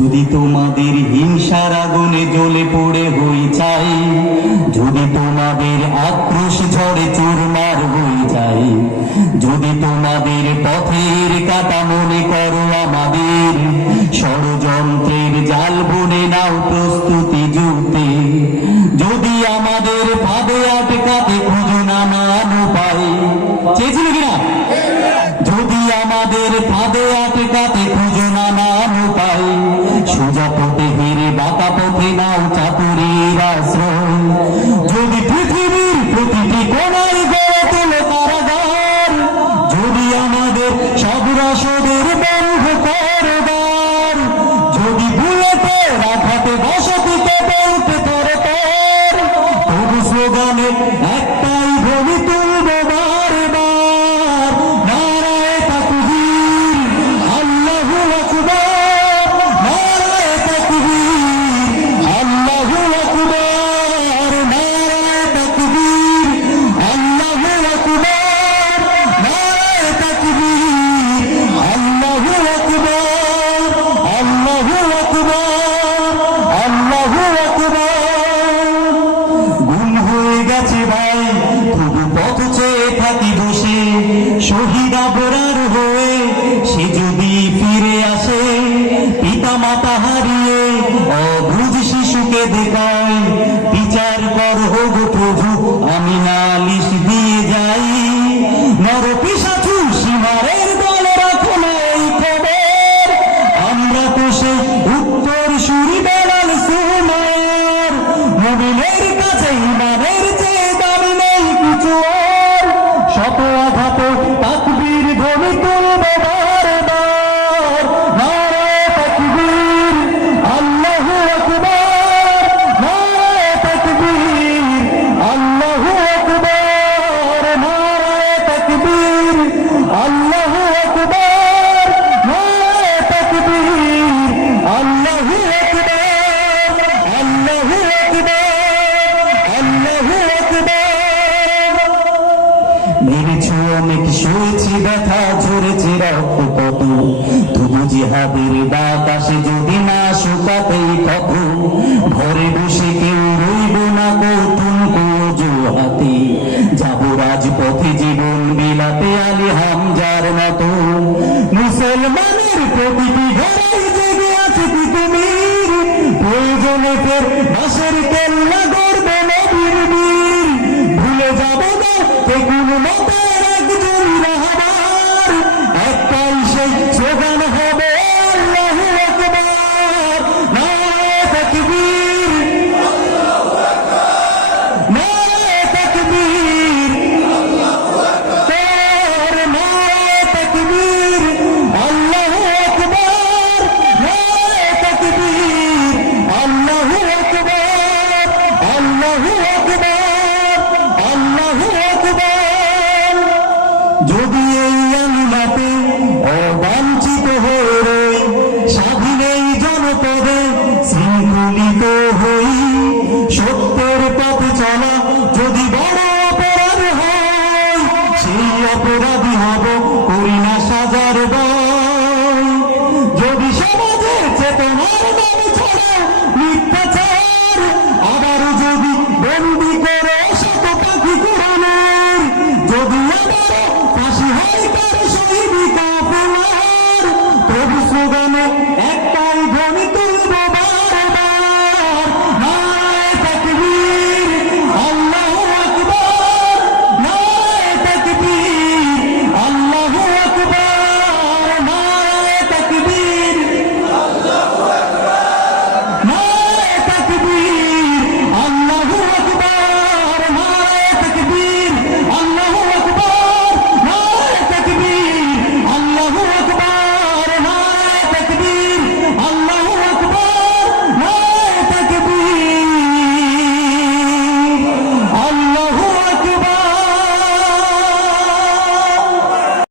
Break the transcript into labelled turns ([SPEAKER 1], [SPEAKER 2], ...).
[SPEAKER 1] যদি তোমাদের হিংসার আগুনে জ্বলে পড়ে হই চাই, যদি তোমাদের আক্রোশ ঝড়ে চুরমার হয়ে যায় যদি তোমাদের পথের কাটা মনে করো আমাদের, ষড়যন্ত্রের জাল বুনে নাও প্রস্তুতি জুতে যদি আমাদের ভাবে আটকাতে খুঁজো নানান উপায়। চেয়েছিল কিনা? যদি আমাদের ফাঁদে আটকাতে খুঁজো পিতা হারিয়ে অভুজ শিশুকে দেখায়। অনেক শুয়েছি ব্যথা, ঝরেছে রক্ত কত তবু জিহাদের ডাক আসে যদি না শুকাতেই কত ঘরে বসে কেউ রইব না কৌতুন হাতে যাব রাজপথে জীবন বিলাতে আলী হামজার মতো। মুসলমানের প্রতিটি ঘরে জেগে আছে তিতুমির প্রয়োজনে ফের বাসের তেল